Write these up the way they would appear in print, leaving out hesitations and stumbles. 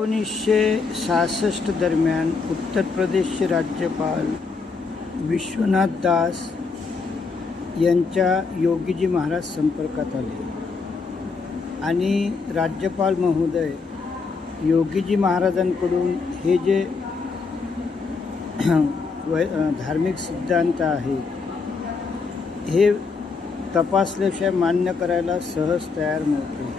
1966 दरम्यान उत्तर प्रदेशचे राज्यपाल विश्वनाथ दास यांच्या योगीजी महाराज संपर्कात आले आणि राज्यपाल महोदय योगीजी महाराजांकडून हे जे धार्मिक सिद्धांत आहेत हे तपासल्याशिवाय मान्य करायला सहज तयार नव्हते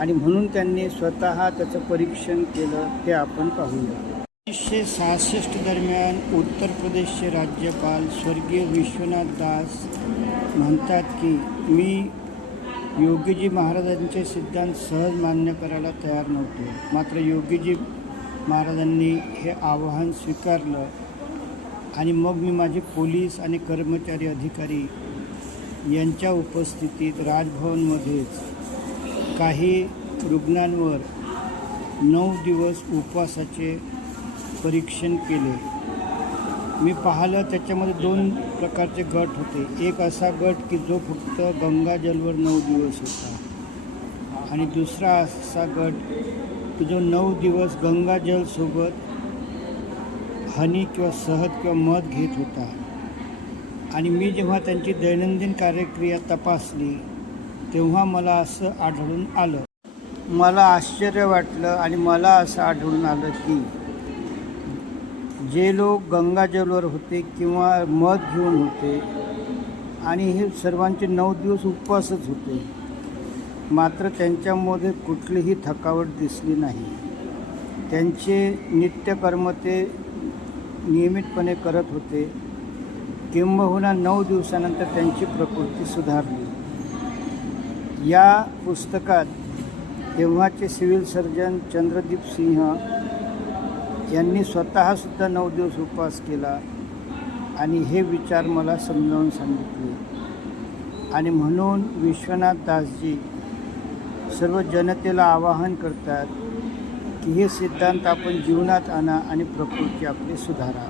आणि म्हणून त्यांनी स्वतः त्याचं परीक्षण केलं ते आपण पाहूया. 1966 दरम्यान उत्तर प्रदेशचे राज्यपाल स्वर्गीय विश्वनाथ दास म्हणतात की मी योगीजी महाराजांचे सिद्धांत सहज मान्य करायला तयार नव्हतो. मात्र योगीजी महाराजांनी हे आवाहन स्वीकारलं आणि मग मी माझे पोलीस आणि कर्मचारी अधिकारी यांच्या उपस्थितीत राजभवनमध्येच काही रुग्णांवर 9 दिवस उपवासाचे परीक्षण केले. मी पाहिलं त्याच्यामध्ये 2 प्रकारचे गट होते. एक असा गट की जो फक्त गंगाजलवर 9 दिवस होता आणि दुसरा असा गट की जो 9 दिवस गंगाजलसोबत हनी किंवा शहद किंवा मध घेत होता. आणि मी जेव्हा त्यांची दैनंदिन कार्यक्रिया तपासली तेव्हा मला असं आढळून आलं. मला आश्चर्य वाटलं आणि मला असं आढळून आलं की जे लोक गंगाजलवर होते किंवा मध घेऊन होते आणि हे सर्वांचे 9 दिवस उपवासच होते, मात्र त्यांच्यामध्ये कुठलीही थकावट दिसली नाही. त्यांचे नित्यकर्म ते नियमितपणे करत होते. किंबहुना 9 दिवसानंतर त्यांची प्रकृती सुधारली. या पुस्तकात तेव्हाचे सिव्हिल सर्जन चंद्रदीप सिंह यांनी स्वतःसुद्धा 9 दिवस उपवास केला आणि हे विचार मला समजावून सांगितले. आणि म्हणून विश्वनाथ दासजी सर्व जनतेला आवाहन करतात की हे सिद्धांत आपण जीवनात आणा आणि प्रकृती आपली सुधारा.